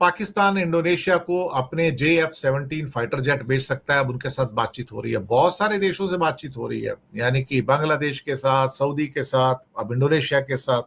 Pakistan Indonesia को अपने JF-17 fighter jet बेच सकता है। अब उनके साथ बातचीत हो रही है, बहुत सारे देशों से बातचीत हो रही है, यानी कि बांग्लादेश के साथ, सऊदी के साथ, अब इंडोनेशिया के साथ।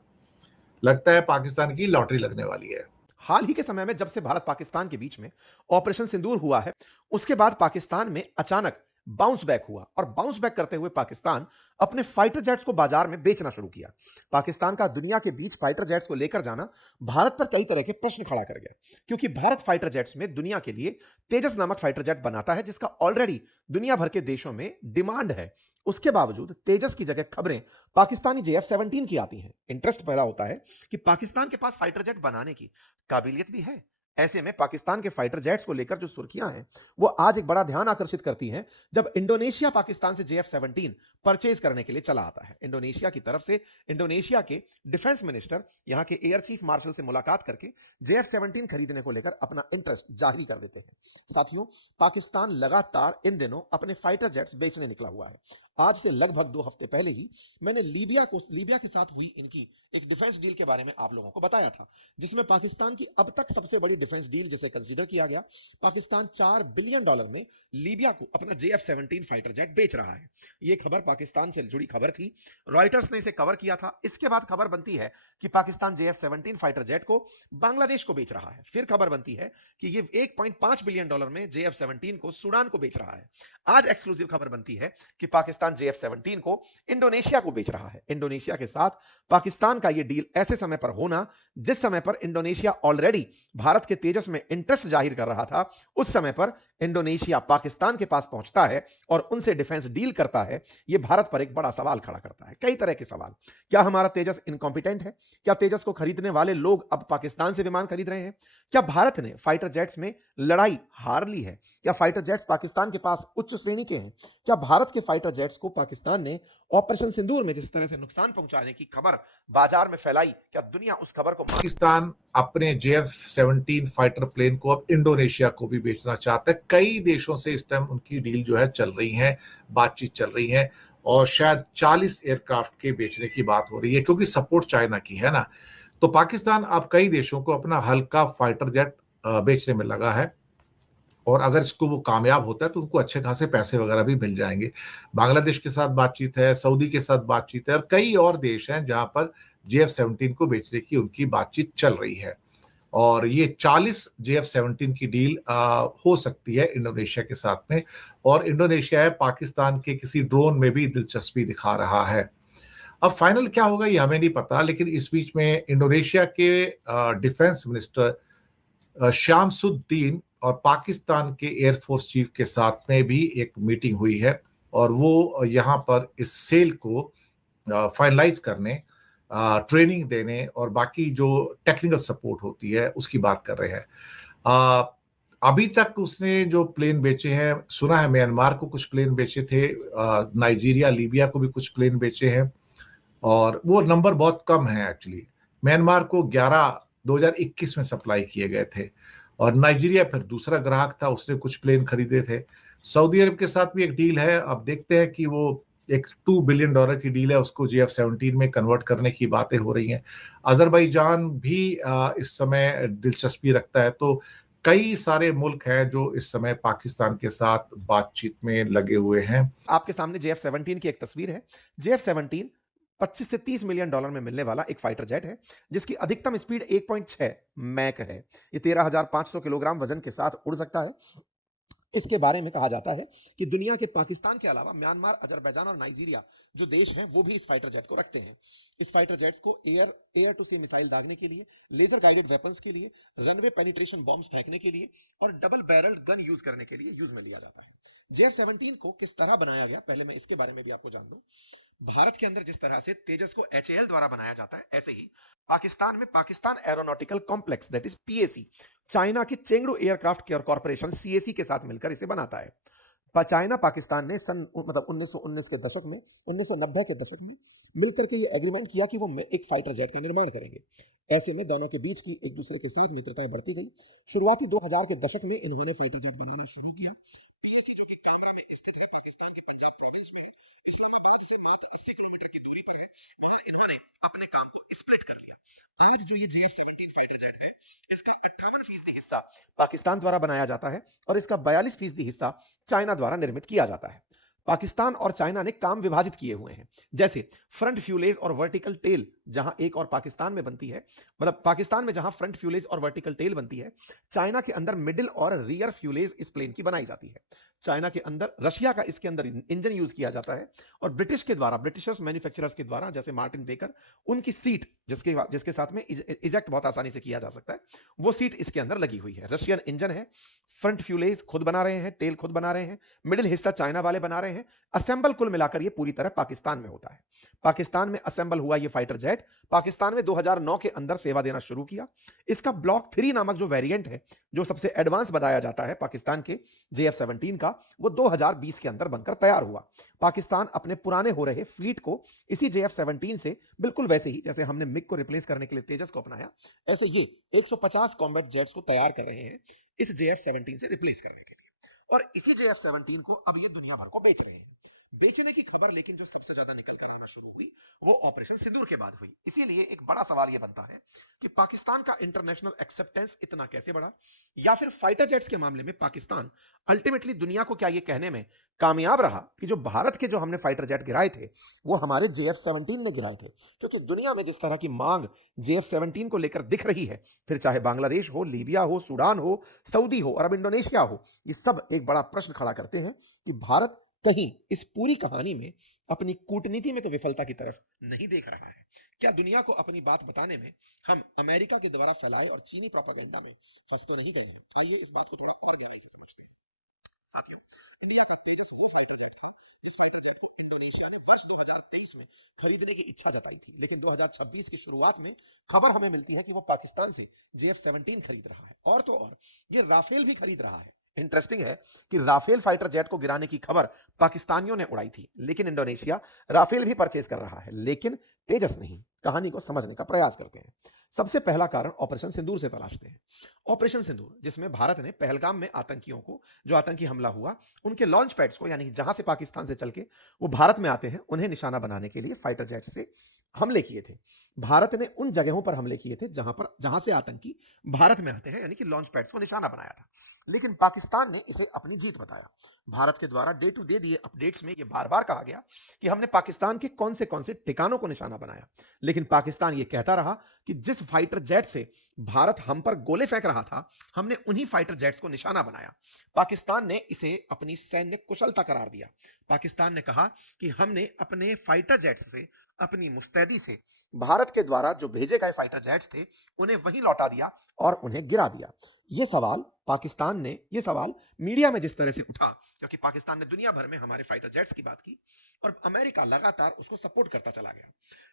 लगता है पाकिस्तान की लॉटरी लगने वाली है। हाल ही के समय में जब से भारत पाकिस्तान के बीच में ऑपरेशन सिंदूर हुआ है, उसके बाद पाकिस्तान में अचानक बाउंस बैक हुआ और बाउंस बैक करते हुए पाकिस्तान अपने फाइटर जेट्स को बाजार में बेचना शुरू किया। पाकिस्तान का दुनिया के बीच फाइटर जेट्स को लेकर जाना भारत पर कई तरह के प्रश्न खड़ा कर गया, क्योंकि भारत फाइटर जेट्स में दुनिया के लिए तेजस नामक फाइटर जेट बनाता है, जिसका ऑलरेडी दुनिया भर के देशों में डिमांड है। उसके बावजूद तेजस की जगह खबरें पाकिस्तानी JF-17 की आती हैं। इंटरेस्ट पैदा होता है कि पाकिस्तान के पास फाइटर जेट बनाने की काबिलियत भी है। ऐसे में पाकिस्तान के फाइटर जेट्स को लेकर जो सुर्खियां हैं, वो आज एक बड़ा ध्यान आकर्षित करती हैं जब इंडोनेशिया पाकिस्तान से JF-17 परचेज करने के लिए चला आता है। इंडोनेशिया की तरफ से इंडोनेशिया के डिफेंस मिनिस्टर यहां के एयर चीफ मार्शल से मुलाकात करके JF-17 खरीदने को लेकर अपना इंटरेस्ट जाहिर कर देते हैं। साथियों, पाकिस्तान लगातार इन दिनों अपने फाइटर जेट्स बेचने निकला हुआ है। आज से लगभग 2 हफ्ते पहले ही मैंने लीबिया के साथ हुई इनकी एक डिफेंस डील के बारे में आप लोगों को बताया था, जिसमें पाकिस्तान की अब तक सबसे बड़ी डिफेंस डील जिसे कंसीडर किया गया। पाकिस्तान $4 बिलियन में लीबिया को अपना JF-17 फाइटर जेट बेच रहा है। यह खबर पाकिस्तान से जुड़ी खबर थी, रॉयटर्स ने इसे कवर किया था। इसके बाद खबर बनती है कि पाकिस्तान JF-17 फाइटर जेट को बांग्लादेश को बेच रहा है। फिर खबर बनती है कि यह $1.5 बिलियन में JF-17 को सूडान को बेच रहा है। आज एक्सक्लूसिव खबर बनती है कि पाकिस्तान JF-17 को इंडोनेशिया को बेच रहा है। इंडोनेशिया के साथ पाकिस्तान का यह डील ऐसे समय पर होना जिस समय पर इंडोनेशिया ऑलरेडी भारत के तेजस में इंटरेस्ट जाहिर कर रहा था, उस समय पर इंडोनेशिया पाकिस्तान के पास पहुंचता है और उनसे डिफेंस डील करता है। यह भारत पर एक बड़ा सवाल खड़ा करता है, कई तरह के सवाल। क्या हमारा तेजस इनकॉम्पिटेंट है? क्या तेजस को खरीदने वाले लोग अब पाकिस्तान से विमान खरीद रहे हैं? क्या भारत ने फाइटर जेट्स में लड़ाई हार ली है? क्या फाइटर जेट्स पाकिस्तान के पास उच्च श्रेणी के हैं? क्या भारत के फाइटर जेट्स को पाकिस्तान ने ऑपरेशन सिंदूर में जिस तरह से नुकसान पहुंचाने की खबर बाजार में फैलाई, क्या दुनिया उस खबर को पाकिस्तान अपने JF-17 फाइटर प्लेन को अब इंडोनेशिया को भी बेचना चाहता है। कई देशों से इस टाइम उनकी डील जो है चल रही है, बातचीत चल रही है, और शायद 40 एयरक्राफ्ट के बेचने की बात हो रही है, क्योंकि सपोर्ट चाइना की है ना। तो पाकिस्तान अब कई देशों को अपना हल्का फाइटर जेट बेचने में लगा है, और अगर इसको वो कामयाब होता है तो उनको अच्छे खासे पैसे वगैरह भी मिल जाएंगे। बांग्लादेश के साथ बातचीत है, सऊदी के साथ बातचीत है, और कई और देश हैं जहां पर JF-17 को बेचने की उनकी बातचीत चल रही है। और ये 40 JF-17 की डील हो सकती है इंडोनेशिया के साथ में, और इंडोनेशिया है पाकिस्तान के किसी ड्रोन में भी दिलचस्पी दिखा रहा है। अब फाइनल क्या होगा ये हमें नहीं पता, लेकिन इस बीच में इंडोनेशिया के डिफेंस मिनिस्टर शामसुद्दीन और पाकिस्तान के एयरफोर्स चीफ के साथ में भी एक मीटिंग हुई है, और वो यहाँ पर इस सेल को फाइनलाइज करने, ट्रेनिंग देने और बाकी जो टेक्निकल सपोर्ट होती है उसकी बात कर रहे हैं। अ, अभी तक उसने जो प्लेन बेचे हैं, सुना है म्यांमार को कुछ प्लेन बेचे थे, नाइजीरिया, लीबिया को भी कुछ प्लेन बेचे हैं, और वो नंबर बहुत कम है एक्चुअली। म्यांमार को 2021 में सप्लाई किए गए थे, और नाइजीरिया फिर दूसरा ग्राहक था, उसने कुछ प्लेन खरीदे थे। सऊदी अरब के साथ भी एक डील है, अब देखते हैं कि वो एक $2 बिलियन की डील है, उसको JF-17 में कन्वर्ट करने की बातें हो रही हैं। अजरबैजान भी इस समय दिलचस्पी रखता है। तो कई सारे मुल्क हैं जो इस समय पाकिस्तान के साथ बातचीत में लगे हुए हैं। आपके सामने JF-17 की एक तस्वीर है। JF-17 $25 से $30 मिलियन में मिलने वाला एक फाइटर जेट है, जिसकी अधिकतम स्पीड 1.6 मैक है। ये 13,500 किलोग्राम वजन के साथ उड़ सकता है। इसके बारे में कहा जाता है कि दुनिया के पाकिस्तान के अलावा म्यांमार, अजरबैजान और नाइजीरिया जो देश हैं, वो भी इस फाइटर जेट को रखते हैं। इस फाइटर जेट्स को एयर टू सी मिसाइल दागने के लिए, लेजर गाइडेड वेपन्स के लिए, रनवे पेनिट्रेशन बॉम्ब्स फेंकने के लिए और डबल बैरल गन यूज करने के लिए यूज में लिया जाता है। JF-17 को किस तरह बनाया गया, पहले मैं इसके बारे में भी आपको जान दूं। भारत के अंदर जिस तरह से तेजस को HAL द्वारा बनाया जाता है, ऐसे ही पाकिस्तान में Pakistan aeronautical complex that is PAC, China की Chengdu aircraft care corporation CAC के साथ मिलकर इसे बनाता है। चाइना पाकिस्तान ने सन 1919 के दशक में, 1990 के दशक में मिलकर के ये एग्रीमेंट किया कि वो एक फाइटर जेट का निर्माण करेंगे। ऐसे में दोनों के बीच की एक दूसरे के साथ मित्रता बढ़ती गई। शुरुआती 2000 के दशक में इन्होंने फाइटर जेट बनाना शुरू किया। PAC जो कि कामरा में स्थित है, पाकिस्तान के पंजाब प्रोविंस में, इस्लामाबाद से मात्र 80 किलोमीटर की दूरी पर है, वहां इन्होंने अपने काम को स्प्लिट कर लिया। आज जो ये JF-17 फाइटर जेट है, इसका 58% हिस्सा पाकिस्तान द्वारा बनाया जाता है और इसका 42% हिस्सा चाइना द्वारा निर्मित किया जाता है। पाकिस्तान और चाइना ने काम विभाजित किए हुए हैं, जैसे फ्रंट फ्यूलेज और वर्टिकल टेल जहां एक और पाकिस्तान में बनती है, मतलब पाकिस्तान में जहां फ्रंट फ्यूलेज और वर्टिकल टेल बनती है, चाइना के अंदर मिडिल और रियर फ्यूलेज इस प्लेन की बनाई जाती है। चाइना के अंदर, रशिया का इसके अंदर इंजन यूज किया जाता है और ब्रिटिश के द्वारा, ब्रिटिशर्स मैन्युफैक्चरर्स के द्वारा, जैसे मार्टिन बेकर, उनकी सीट जिसके जिसके साथ में इजेक्ट बहुत आसानी से किया जा सकता है, वो सीट इसके अंदर लगी हुई है। रशियन इंजन है, फ्रंट फ्यूलेज खुद बना रहे हैं, टेल खुद बना रहे हैं, मिडिल हिस्सा चाइना वाले बना रहे हैं। असेंबल कुल मिलाकर ये पूरी तरह पाकिस्तान में होता है। पाकिस्तान में असेंबल हुआ ये फाइटर जेट पाकिस्तान में 2009 के अंदर सेवा देना शुरू किया। इसका ब्लॉक 3 नामक जो वेरिएंट है, जो सबसे एडवांस बताया जाता है पाकिस्तान के JF-17 का, वो 2020 के अंदर बनकर तैयार हुआ। पाकिस्तान अपने पुराने हो रहे फ्लीट को इसी JF-17 से, बिल्कुल वैसे ही जैसे हमने मिग को रिप्लेस करने के लिए तेजस को अपनाया, ऐसे ये 150 कॉम्बैट जेट्स को तैयार कर रहे हैं इस JF-17 से रिप्लेस करने के लिए। और इसी JF-17 को अब ये दुनिया भर को बेच रहे हैं। बेचने की खबर लेकिन जो सबसे ज्यादा निकल कर आना शुरू हुई, वो ऑपरेशन सिंदूर के बाद हुई। इसीलिए एक बड़ा सवाल यह बनता है कि पाकिस्तान का इंटरनेशनल एक्सेप्टेंस इतना कैसे बढ़ा, या फिर फाइटर जेट्स के मामले में पाकिस्तान अल्टीमेटली दुनिया को क्या यह कहने में कामयाब रहा कि जो भारत के जो हमने फाइटर जेट गिराए थे वो हमारे JF-17 ने गिराए थे। क्योंकि दुनिया में जिस तरह की मांग JF-17 को लेकर दिख रही है, फिर चाहे बांग्लादेश हो, लीबिया हो, सूडान हो, सऊदी हो और अब इंडोनेशिया हो, ये सब एक बड़ा प्रश्न खड़ा करते हैं कि भारत कहीं इस पूरी कहानी में अपनी कूटनीति में तो विफलता की तरफ नहीं देख रहा है। क्या दुनिया को अपनी बात बताने में हम अमेरिका के द्वारा फैलाए और चीनी प्रोपेगेंडा में फंस तो नहीं गए हैं? आइए इस बात को थोड़ा और गहराई से समझते हैं। साथियों, इंडिया का तेजस वो फाइटर जेट था जिस फाइटर जेट को इंडोनेशिया ने वर्ष 2023 में खरीदने की इच्छा जताई थी, लेकिन 2026 की शुरुआत में खबर हमें मिलती है कि वो पाकिस्तान से JF-17 खरीद रहा है, और तो और ये राफेल भी खरीद रहा है। इंटरेस्टिंग है कि राफेल फाइटर जेट को गिराने की खबर पाकिस्तानियों ने उड़ाई थी, लेकिन इंडोनेशिया राफेल भी परचेज कर रहा है, लेकिन तेजस नहीं। कहानी को समझने का प्रयास करते हैं। सबसे पहला कारण ऑपरेशन सिंदूर से तलाशते हैं। ऑपरेशन सिंदूर, जिसमें भारत ने पहलगाम में आतंकियों को, जो आतंकी हमला हुआ, उनके लॉन्च पैड्स को, यानी जहां से पाकिस्तान से चल के वो भारत में आते हैं, उन्हें निशाना बनाने के लिए फाइटर जेट से हमले किए थे। भारत ने उन जगहों पर हमले किए थे जहां से आतंकी भारत में आते हैं, यानी कि लॉन्च पैड्स को निशाना बनाया था। लेकिन पाकिस्तान ने इसे अपनी जीत बताया। भारत के द्वारा डे टू डे दिए अपडेट्स में यह बार बार कहा गया कि हमने पाकिस्तान के कौन से ठिकानों को निशाना बनाया, लेकिन पाकिस्तान यह कहता रहा कि जिस फाइटर जेट से भारत हम पर गोले फेंक रहा था, हमने उन्हीं फाइटर जेट्स को निशाना बनाया। पाकिस्तान ने इसे अपनी सैन्य कुशलता करार दिया। पाकिस्तान ने कहा कि हमने अपने फाइटर जेट्स से, अपनी मुस्तैदी से, भारत के द्वारा जो भेजे गए फाइटर जेट्स थे उन्हें वहीं लौटा दिया और उन्हें गिरा दिया। ये सवाल मीडिया में जिस तरह से उठा, क्योंकि पाकिस्तान ने दुनिया भर में हमारे फाइटर जेट्स की बात की और अमेरिका लगातार उसको सपोर्ट करता चला गया।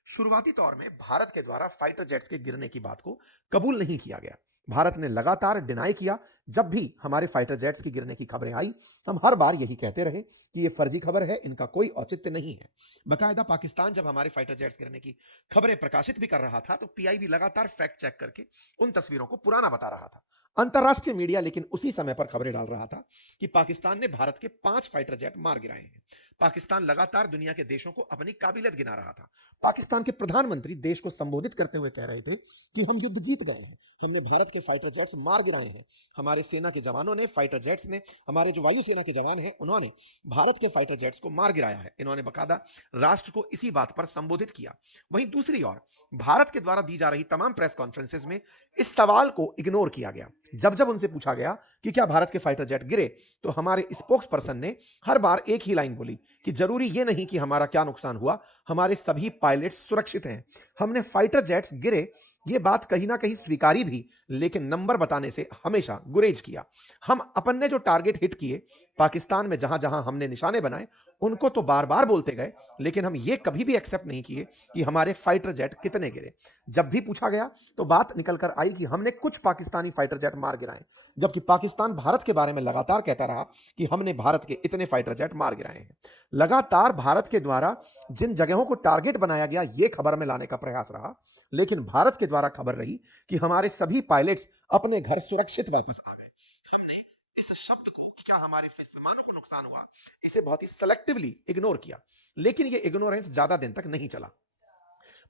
शुरुआती तौर में भारत के द्वारा फाइटर जेट्स के गिरने की बात को कबूल नहीं किया गया। भारत ने लगातार डिनाई किया। जब भी हमारे फाइटर जेट्स की गिरने की खबरें आई, हम हर बार यही कहते रहे कि ये फर्जी खबर है, इनका कोई औचित्य नहीं है। बकायदा पाकिस्तान जब हमारे फाइटर जेट्स गिरने की खबरें प्रकाशित भी कर रहा था, तो PIB लगातार फैक्ट चेक करके उन तस्वीरों को पुराना बता रहा था। अंतरराष्ट्रीय मीडिया लेकिन उसी समय पर खबरें डाल रहा था कि पाकिस्तान ने भारत के 5 फाइटर जेट मार गिराए हैं। पाकिस्तान लगातार दुनिया के देशों को अपनी काबिलियत गिना रहा था। पाकिस्तान के प्रधानमंत्री देश को संबोधित करते हुए कह रहे थे कि हम युद्ध जीत गए हैं, हमने भारत के फाइटर जेट्स मार गिराए हैं। हमारे सेना के जवानों ने, फाइटर जेट्स ने, हमारे जो वायुसेना के जवान हैं, उन्होंने भारत के फाइटर जेट्स को मार गिराया है। इन्होंने बकायदा राष्ट्र को इसी बात पर संबोधित किया। वहीं दूसरी ओर भारत के द्वारा दी जा रही तमाम प्रेस कॉन्फ्रेंसेस में इस सवाल को इग्नोर किया गया। जब जब उनसे पूछा गया कि क्या भारत के फाइटर जेट गिरे, तो हमारे स्पोक्स पर्सन ने हर बार एक ही लाइन बोली कि जरूरी ये नहीं कि हमारा क्या नुकसान हुआ, हमारे सभी पायलट सुरक्षित हैं। हमने फाइटर जेट्स गिरे ये बात कहीं ना कहीं स्वीकारी भी, लेकिन नंबर बताने से हमेशा गुरेज किया। हम अपन ने जो टारगेट हिट किए, पाकिस्तान में जहां जहां हमने निशाने बनाए, उनको तो बार बार बोलते गए, लेकिन हम ये कभी भी एक्सेप्ट नहीं किए कि हमारे फाइटर जेट कितने गिरे। जब भी पूछा गया तो बात निकल कर आई कि हमने कुछ पाकिस्तानी फाइटर जेट मार गिराए, जबकि पाकिस्तान भारत के बारे में लगातार कहता रहा कि हमने भारत के इतने फाइटर जेट मार गिराए हैं। लगातार भारत के द्वारा जिन जगहों को टारगेट बनाया गया, ये खबर में लाने का प्रयास रहा, लेकिन भारत के द्वारा खबर रही कि हमारे सभी पायलट्स अपने घर सुरक्षित वापस आ गए। हमने इस शब्द को कि क्या हमारे विमानों को नुकसान हुआ, इसे बहुत ही सेलेक्टिवली इग्नोर किया, लेकिन यह इग्नोरेंस ज्यादा दिन तक नहीं चला।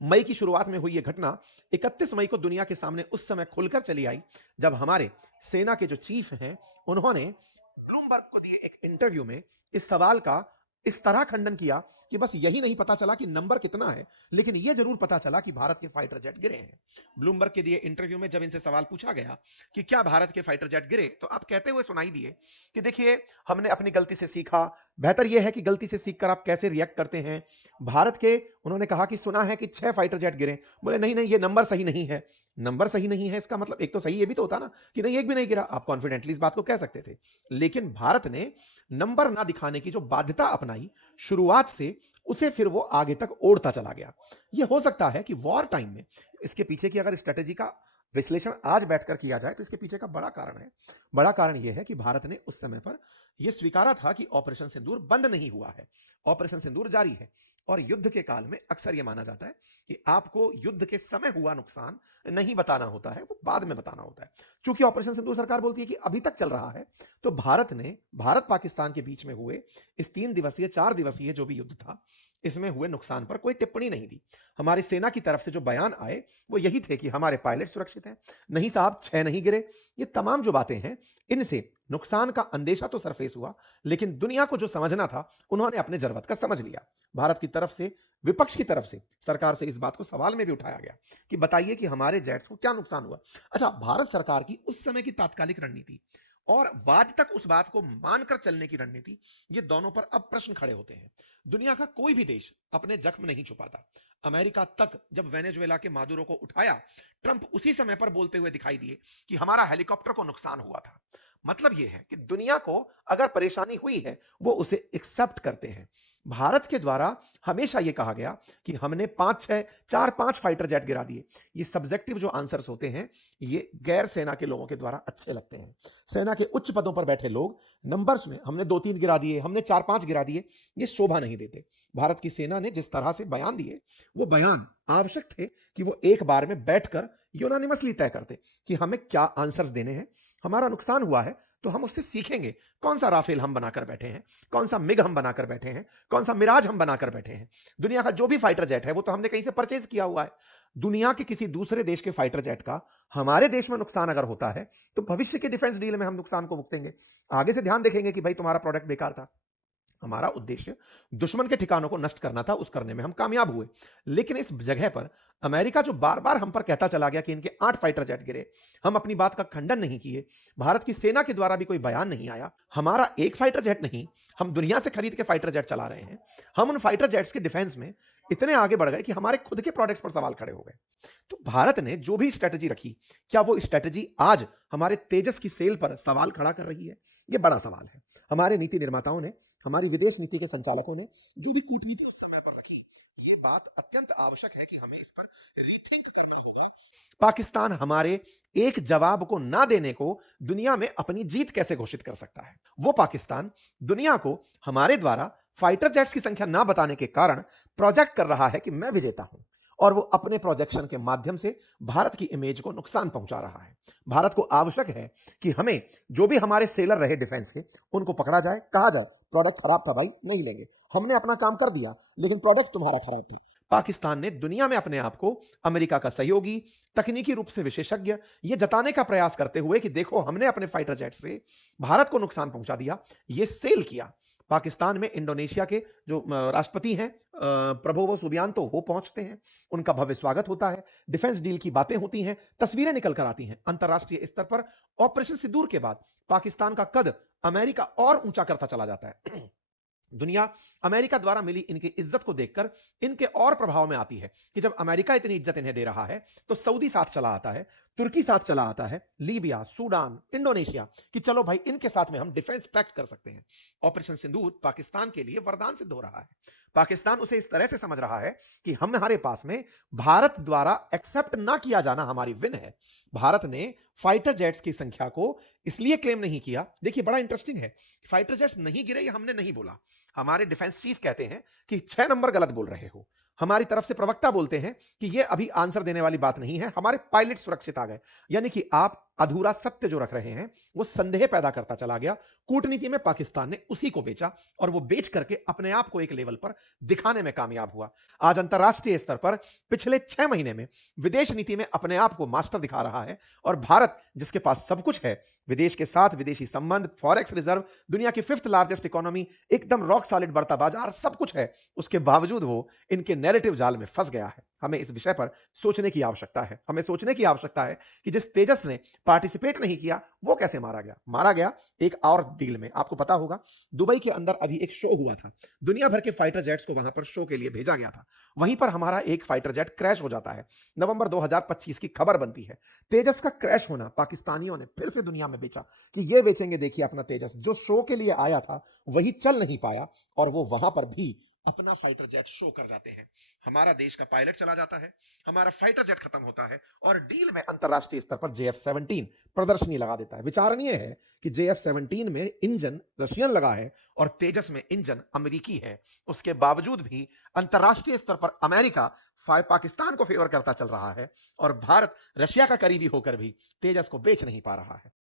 मई की शुरुआत में हुई यह घटना 31 मई को दुनिया के सामने उस समय खुलकर चली आई जब हमारे सेना के जो चीफ हैं उन्होंने ब्लूमबर्ग को दिए एक इंटरव्यू में इस सवाल का इस तरह खंडन किया कि बस यही नहीं पता चला कि नंबर कितना है, लेकिन यह जरूर पता चला कि भारत के फाइटर जेट गिरे हैं। ब्लूमबर्ग के दिए इंटरव्यू में जब इनसे सवाल पूछा गया कि क्या भारत के फाइटर जेट गिरे, तो आप कहते हुए सुनाई दिए कि देखिए हमने अपनी गलती से सीखा, बेहतर यह है कि गलती से सीखकर आप कैसे रिएक्ट करते हैं। भारत के उन्होंने कहा कि सुना है कि 6 फाइटर जेट गिरे। बोले नहीं नहीं, ये नंबर सही नहीं है। नंबर सही नहीं है इसका मतलब एक तो सही ये भी तो होता ना कि नहीं एक भी नहीं गिरा, आप कॉन्फिडेंटली इस बात को कह सकते थे। लेकिन भारत ने नंबर ना दिखाने की जो बाध्यता अपनाई शुरुआत से, उसे फिर वो आगे तक ओढ़ता चला गया। ये हो सकता है कि वॉर टाइम में इसके पीछे की अगर स्ट्रेटेजी का विश्लेषण आज बैठकर किया जाए तो इसके पीछे का बड़ा कारण है। बड़ा कारण यह है कि भारत ने उस समय पर यह स्वीकारा था कि ऑपरेशन सिंदूर बंद नहीं हुआ है, ऑपरेशन सिंदूर जारी है। और युद्ध के काल में अक्सर यह माना जाता है कि आपको युद्ध के समय हुआ नुकसान नहीं बताना होता है, वो बाद में बताना होता है। चूंकि ऑपरेशन सिंदूर सरकार बोलती है कि अभी तक चल रहा है, तो भारत पाकिस्तान के बीच में हुए इस 3 दिवसीय 4 दिवसीय जो भी युद्ध था, इसमें हुए नुकसान पर कोई टिप्पणी नहीं दी। हमारी सेना की तरफ से जो बयान आए वो यही थे कि हमारे पायलट सुरक्षित हैं, नहीं साहब 6 नहीं गिरे। ये तमाम जो बातें हैं, इनसे नुकसान का अंदेशा तो सरफेस हुआ, लेकिन दुनिया को जो समझना था उन्होंने अपने जरूरत का समझ लिया। भारत की तरफ से, विपक्ष की तरफ से सरकार से इस बात को सवाल में भी उठाया गया कि बताइए कि हमारे जेट्स को क्या नुकसान हुआ। अच्छा, भारत सरकार की उस समय की तात्कालिक रणनीति और बाद तक उस बात को मानकर चलने की रणनीति, ये दोनों पर अब प्रश्न खड़े होते हैं। दुनिया का कोई भी देश अपने जख्म नहीं छुपाता। अमेरिका तक जब वेनेजुएला के मादुरो को उठाया, ट्रंप उसी समय पर बोलते हुए दिखाई दिए कि हमारा हेलीकॉप्टर को नुकसान हुआ था। मतलब यह है कि दुनिया को अगर परेशानी हुई है वो उसे एक्सेप्ट करते हैं। भारत के द्वारा हमेशा यह कहा गया कि हमने 4-5 फाइटर जेट गिरा दिए। ये सब्जेक्टिव जो आंसर्स होते हैं, ये गैर सेना के लोगों के द्वारा अच्छे लगते हैं। सेना के उच्च पदों पर बैठे लोग नंबर्स में हमने 2-3 गिरा दिए, हमने 4-5 गिरा दिए, ये शोभा नहीं देते। भारत की सेना ने जिस तरह से बयान दिए, वो बयान आवश्यक थे कि वो एक बार में बैठकर यूनानिमसली तय करते कि हमें क्या आंसर्स देने हैं। हमारा नुकसान हुआ है तो हम उससे सीखेंगे। कौन सा राफेल हम बनाकर बैठे हैं, कौन सा मिग हम बनाकर बैठे हैं, कौन सा मिराज हम बनाकर बैठे हैं। दुनिया का जो भी फाइटर जेट है वो तो हमने कहीं से परचेज किया हुआ है। दुनिया के किसी दूसरे देश के फाइटर जेट का हमारे देश में नुकसान अगर होता है तो भविष्य के डिफेंस डील में हम नुकसान को भुगतेंगे। आगे से ध्यान देखेंगे कि भाई तुम्हारा प्रोडक्ट बेकार था। हमारा उद्देश्य दुश्मन के ठिकानों को नष्ट करना था, उस करने में हम कामयाब हुए। लेकिन इस जगह पर अमेरिका जो बार बार हम पर कहता चला गया कि इनके 8 फाइटर जेट गिरे, हम अपनी बात का खंडन नहीं किए, भारत की सेना के द्वारा भी कोई बयान नहीं आया। हमारा एक फाइटर जेट नहीं, हम दुनिया से खरीद के फाइटर जेट चला रहे हैं। हम उन फाइटर जेट्स के डिफेंस में इतने आगे बढ़ गए कि हमारे खुद के प्रोडक्ट्स पर सवाल खड़े हो गए। तो भारत ने जो भी स्ट्रेटजी रखी, क्या वो स्ट्रेटजी आज हमारे तेजस की सेल पर सवाल खड़ा कर रही है? ये बड़ा सवाल है। हमारे नीति निर्माताओं ने, हमारी विदेश नीति के संचालकों ने जो भी कूटनीति उस समय पर रखी, ये बात अत्यंत आवश्यक है कि हमें इस पर रीथिंक करना होगा। पाकिस्तान हमारे एक जवाब को ना देने को दुनिया में अपनी जीत कैसे घोषित कर सकता है? वो पाकिस्तान दुनिया को हमारे द्वारा फाइटर जेट्स की संख्या ना बताने के कारण प्रोजेक्ट कर रहा है कि मैं विजेता हूं, और वो अपने प्रोजेक्शन के माध्यम से भारत की इमेज को नुकसान पहुंचा रहा है। भारत को आवश्यक है कि हमें जो भी हमारे सेलर रहे डिफेंस के, उनको पकड़ा जाए, कहा जाए प्रोडक्ट खराब था भाई, नहीं लेंगे, हमने अपना काम कर दिया, लेकिन प्रोडक्ट तुम्हारा खराब था। पाकिस्तान ने दुनिया में अपने आप को अमेरिका का सहयोगी, तकनीकी रूप से विशेषज्ञ, यह जताने का प्रयास करते हुए कि देखो हमने अपने फाइटर जेट से भारत को नुकसान पहुंचा दिया, यह सेल किया। पाकिस्तान में इंडोनेशिया के जो राष्ट्रपति हैं प्रबोवो सुबियांतो, वो पहुंचते हैं, उनका भव्य स्वागत होता है, डिफेंस डील की बातें होती हैं, तस्वीरें निकल कर आती हैं। अंतरराष्ट्रीय स्तर पर ऑपरेशन सिंदूर के बाद पाकिस्तान का कद अमेरिका और ऊंचा करता चला जाता है। दुनिया अमेरिका द्वारा मिली इनकी इज्जत को देखकर इनके और प्रभाव में आती है कि जब अमेरिका इतनी इज्जत इन्हें दे रहा है तो सऊदी साथ चला आता है, तुर्की साथ चला आता है, लीबिया, सूडान, इंडोनेशिया, कि चलो भाई इनके साथ में हम डिफेंस पैक्ट कर सकते हैं। ऑपरेशन सिंदूर पाकिस्तान के लिए वरदान सिद्ध हो रहा है। पाकिस्तान उसे इस तरह से समझ रहा है कि हमारे पास में भारत द्वारा एक्सेप्ट ना किया जाना हमारी विन है। भारत ने फाइटर जेट्स की संख्या को इसलिए क्लेम नहीं किया। देखिए बड़ा इंटरेस्टिंग है, फाइटर जेट्स नहीं गिरे ये हमने नहीं बोला। हमारे डिफेंस चीफ कहते हैं कि 6 नंबर गलत बोल रहे हो। हमारी तरफ से प्रवक्ता बोलते हैं कि ये अभी आंसर देने वाली बात नहीं है, हमारे पायलट सुरक्षित आ गए। यानी कि आप अधूरा सत्य जो रख रहे हैं वो संदेह पैदा करता चला गया। कूटनीति में पाकिस्तान ने उसी को बेचा और वो बेच करके अपने आप को एक लेवल पर दिखाने में कामयाब हुआ। आज अंतरराष्ट्रीय स्तर पर पिछले 6 महीने में विदेश नीति में अपने आप को मास्टर दिखा रहा है और भारत जिसके पास सब कुछ है, विदेश के साथ विदेशी संबंध, फॉरेक्स रिजर्व, दुनिया की 5th लार्जेस्ट इकोनॉमी, एकदम रॉक सॉलिड बढ़ता बाजार, सब कुछ है, उसके बावजूद वो इनके नैरेटिव जाल में फंस गया है। हमें इस विषय पर सोचने की आवश्यकता है। हमें सोचने की आवश्यकता है कि जिस तेजस ने पार्टिसिपेट नहीं किया वो कैसे मारा गया। मारा गया एक और डील में। आपको पता होगा दुबई के अंदर अभी एक शो हुआ था, दुनिया भर के फाइटर जेट्स को वहां पर शो के लिए भेजा गया था। वहीं पर हमारा एक फाइटर जेट क्रैश हो जाता है। नवंबर 2025 की खबर बनती है। तेजस का क्रैश होना पाकिस्तानियों ने फिर से दुनिया में बेचा कि ये बेचेंगे, देखिए अपना तेजस जो शो के लिए आया था वही चल नहीं पाया और वो वहां पर भी अपना फाइटर जेट शो कर जाते हैं। हमारा देश का पायलट चला जाता है, हमारा फाइटर जेट खत्म होता है और डील में अंतरराष्ट्रीय स्तर पर JF-17 प्रदर्शनी लगा देता है। विचारणीय है कि JF-17 में इंजन रशियन लगा है और तेजस में इंजन अमेरिकी है। उसके बावजूद भी अंतरराष्ट्रीय स्तर पर अमेरिका पाकिस्तान को फेवर करता चल रहा है और भारत रशिया का करीबी होकर भी तेजस को बेच नहीं पा रहा है।